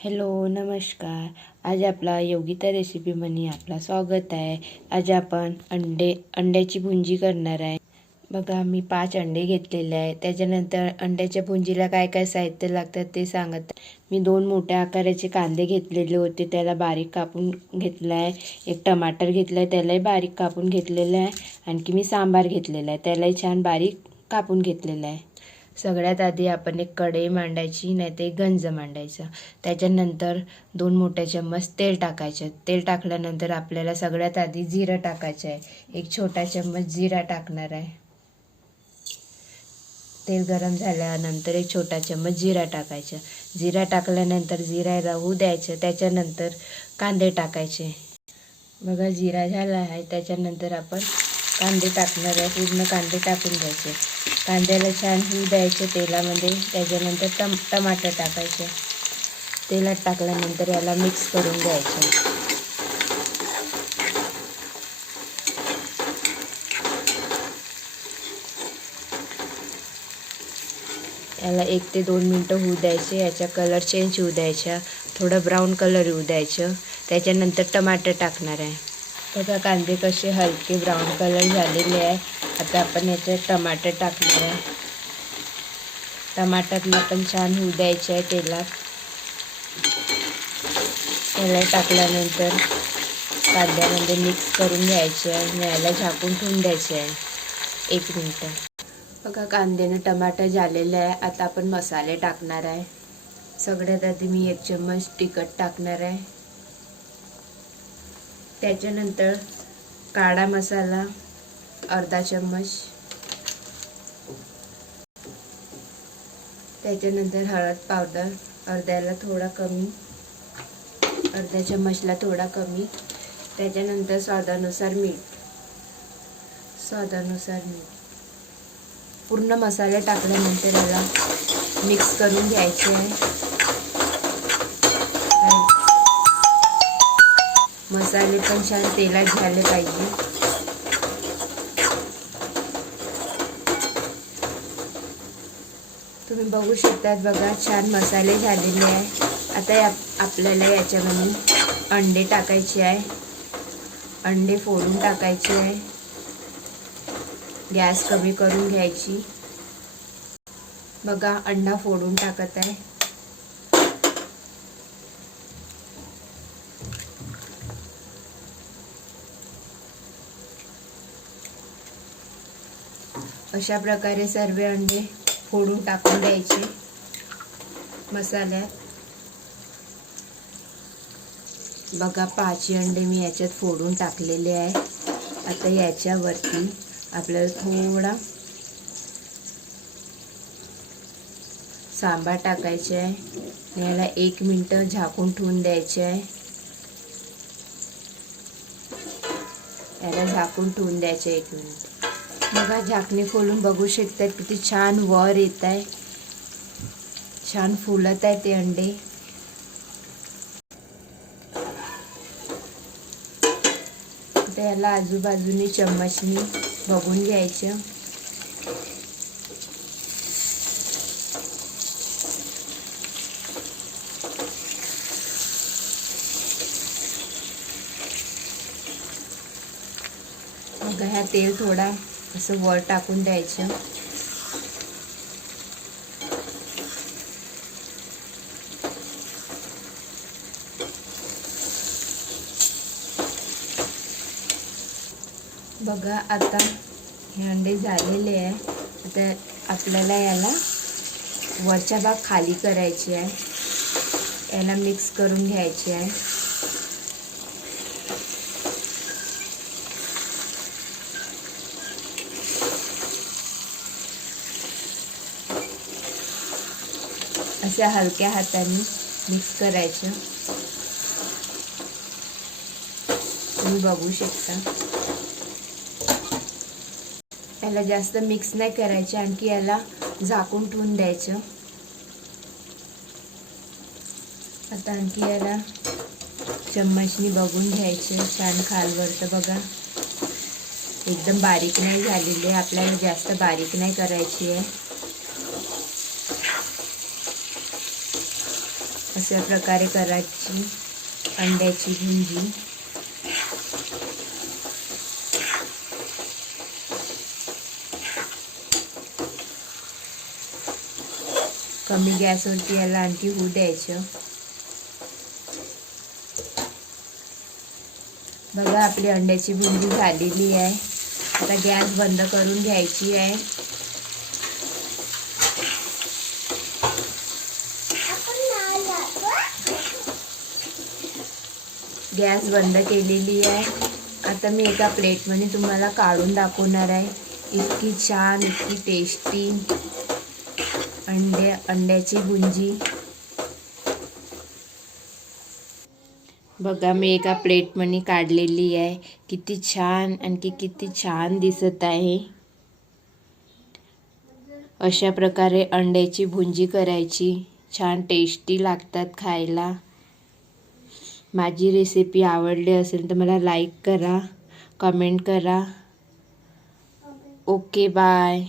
Hello नमस्कार. आज आपला योगिता रेसिपी म्हणे आपला स्वागत आहे. आज आपण अंडे अंड्याची भुंजी करणार आहे. बघा मी पाच अंडे घेतलेले आहे त्याच्यानंतर अंड्याच्या भुंजीला काय काय साहित्य लागतात ते सांगत मी दोन मोठ्या आकाराचे कांदे घेतलेले होते त्याला बारीक कापून घेतला आहे. एक टमाटर घेतलं आहे त्यालाही बारीक कापून घेतलेलं आहे. आणखी मी सांबार घेतलेला आहे त्यालाही छान बारीक कापून घेतलेलं आहे. सगळ्यात आधी आपण एक कढई मांडायची नाही ते गंज मांडायचा. त्याच्यानंतर दोन मोठ्या चम्मच तेल टाकायचे. तेल टाकल्यानंतर आपल्याला सगळ्यात आधी जिरं टाकायचं आहे. एक छोटा चम्मच जिरा टाकणार आहे. तेल गरम झाल्यानंतर एक छोटा चम्मच जिरा टाकायचा. जिरा टाकल्यानंतर जिरा राहू द्यायचं. त्याच्यानंतर कांदे टाकायचे. बघा जिरा झाला आहे. त्याच्यानंतर आपण कांदे टाकणार आहे. पूर्ण कांदे टाकून द्यायचे कांद्याला छान होऊ द्यायचे तेलामध्ये त्याच्यानंतर टम टमाटर टाकायचे. तेलात टाकल्यानंतर याला मिक्स करून द्यायचं याला एक ते दोन मिनटं होऊ द्यायचे याचा कलर चेंज होऊ द्यायचा थोडं ब्राऊन कलर येऊ द्यायचं. त्याच्यानंतर टमाटर टाकणार आहे. बघा कांदे कसे हलके ब्राऊन कलर झालेले आहे. आता आपण याच्यात टमाटर टाकणार आहे. टमाटरला पण छान होऊ द्यायचे आहे तेलात. त्याला टाकल्यानंतर कांद्यामध्ये मिक्स करून घ्यायचे आहे. आणि याला झाकून ठेवून द्यायचे आहे. एक मिनटं. बघा कांद्यानं टमाटर झालेलं आहे. आता आपण मसाले टाकणार आहे. सगळ्यात आधी मी एक चम्मच तिखट टाकणार आहे. त्याच्यानंतर काळा मसाला अर्धा चम्मच. त्याच्यानंतर हळद पावडर अर्ध्याला थोडा कमी अर्ध्या चम्मचला थोडा कमी. त्याच्यानंतर स्वादानुसार मीठ. स्वादानुसार मीठ. पूर्ण मसाले टाकल्यानंतर याला मिक्स करून घ्यायचे आहे. मसाले पण छान तेलात झाले पाहिजे. तुम्ही बघू शकतात बघा छान मसाले झालेले आहे. आता या आपल्याला याच्यामध्ये अंडे टाकायचे आहे. अंडे फोडून टाकायचे आहे. गॅस कमी करून घ्यायची. बघा अंडा फोडून टाकत आहे. अशा प्रकारे सर्व अंडे फोडून टाकून द्यायचे. मसाल्यात. बघा पाचही अंडे मी याच्यात फोडून टाकलेले आहे. आता याच्यावरती आपल्याला थोडा सांबार टाकायचे आहे. याला एक मिनटं झाकून ठेवून द्यायचे आहे. याला झाकून ठेवून द्यायचे एक मिनटं. बघा झाकणी खोलून बघू शकतात किती छान वर येत आहे छान फुलत आहे ते अंडे. त्याला आजूबाजूने चम्मचनी बघून घ्यायचं. मग ह्या तेल थोडा असं वर टाकून द्यायचं. बघा आता हे अंडे झालेले आहे. आता आपल्याला याला वरच्या भाग खाली करायची आहे. याला मिक्स करून घ्यायची आहे. अशा हलक्या हाताने मिक्स करायचं. तुम्ही बघू शकता. याला जास्त मिक्स नाही करायचे आणखी याला झाकून ठेवून द्यायचं. आता आणखी याला चम्मचनी बघून घ्यायचं. छान खालवर तर बघा. एकदम बारीक नाही झालेली आहे. आपल्याला जास्त बारीक नाही करायची आहे. अशा प्रकारे करायची अंड्याची भुंजी कमी गॅसवरती याला आणखी होऊ द्यायचं. बघा आपली अंड्याची भुंजी झालेली आहे. आता गॅस बंद करून घ्यायची आहे. गॅस बंद केलेली आहे. आता मी एका प्लेटमध्ये तुम्हाला काढून दाखवणार आहे. इतकी छान इतकी टेस्टी अंडे अंड्याची गुंजी बघा मी एका प्लेटमध्ये काढलेली आहे. किती छान आणखी किती छान दिसत आहे. अशा प्रकारे अंड्याची भुंजी करायची. छान टेस्टी लागतात खायला. माझी रेसिपी आवडली असेल तर मला लाईक करा कमेंट करा. Okay bye